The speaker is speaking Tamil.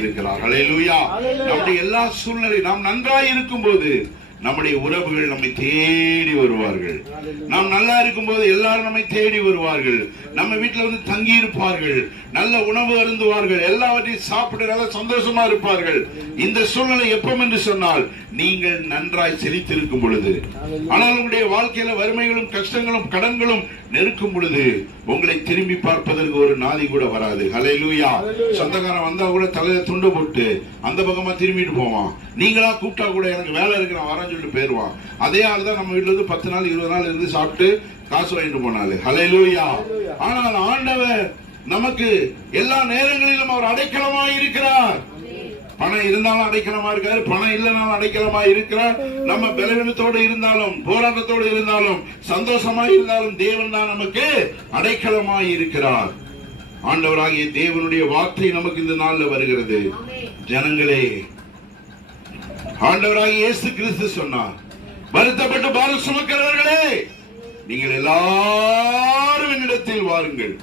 இருக்கிறார். ஹல்லேலூயா. நம்முடைய எல்லா சூழ்நிலை நாம் நன்றாய் இருக்கும் போது நம்முடைய உறவுகள் நம்மை தேடி வருவார்கள். நாம் நல்லா இருக்கும் போது எல்லாரும் நம்மை தேடி வருவார்கள். நம்ம வீட்டுல வந்து தங்கி இருப்பார்கள், நல்ல உணவு அருந்துவார்கள், எல்லாவற்றையும் சாப்பிட்டு நல்ல சந்தோஷமா இருப்பார்கள். இந்த சூழ்நிலை எப்பம் என்று சொன்னால் நீங்கள் நன்றாய் செழித்திருக்கும் பொழுது. ஆனால் உங்களுடைய வாழ்க்கையில வறுமைகளும் கஷ்டங்களும் கடன்களும் நெருக்கும் பொழுது உங்களை திரும்பி பார்ப்பதற்கு ஒரு நாதி கூட வராது. ஹல்லேலூயா. சொந்தக்காரன் வந்தா கூட தலையில துண்டு போட்டு அந்த பக்கமா திரும்பிட்டு போவான். நீங்களா கூப்பிட்டா கூட எனக்கு வேலை இருக்கிற வரேன்னு சொல்லிட்டு போயிருவான். அதே ஆள் தான் நம்ம வீட்டுல இருந்து 10 நாள் 20 நாள் இருந்து சாப்பிட்டு காசு வாங்கிட்டு போனாரு. ஹல்லேலூயா. ஆனால் ஆண்டவர் நமக்கு எல்லா நேரங்களிலும் அவர் அடைக்கலமாய் இருக்கிறார். பணம் இருந்தாலும் அடைக்கலமா இருக்காரு, பணம் இல்லைனாலும் அடைக்கலமா இருக்கிறார். நம்ம பலவீனத்தோடு இருந்தாலும் போராட்டத்தோடு இருந்தாலும் சந்தோஷமா இருந்தாலும் தேவன் தான் நமக்கு அடைக்கலமாய் இருக்கிறார். ஆண்டவராகிய தேவனுடைய வார்த்தை நமக்கு இந்த நாள்ல வருகிறது. ஜனங்களே, ஆண்டவராகிய இயேசு கிறிஸ்து சொன்னார், வருத்தப்பட்டு பாரம் சுமக்கிறவர்களே நீங்கள் எல்லாரும் என்னிடத்தில் வாருங்கள்.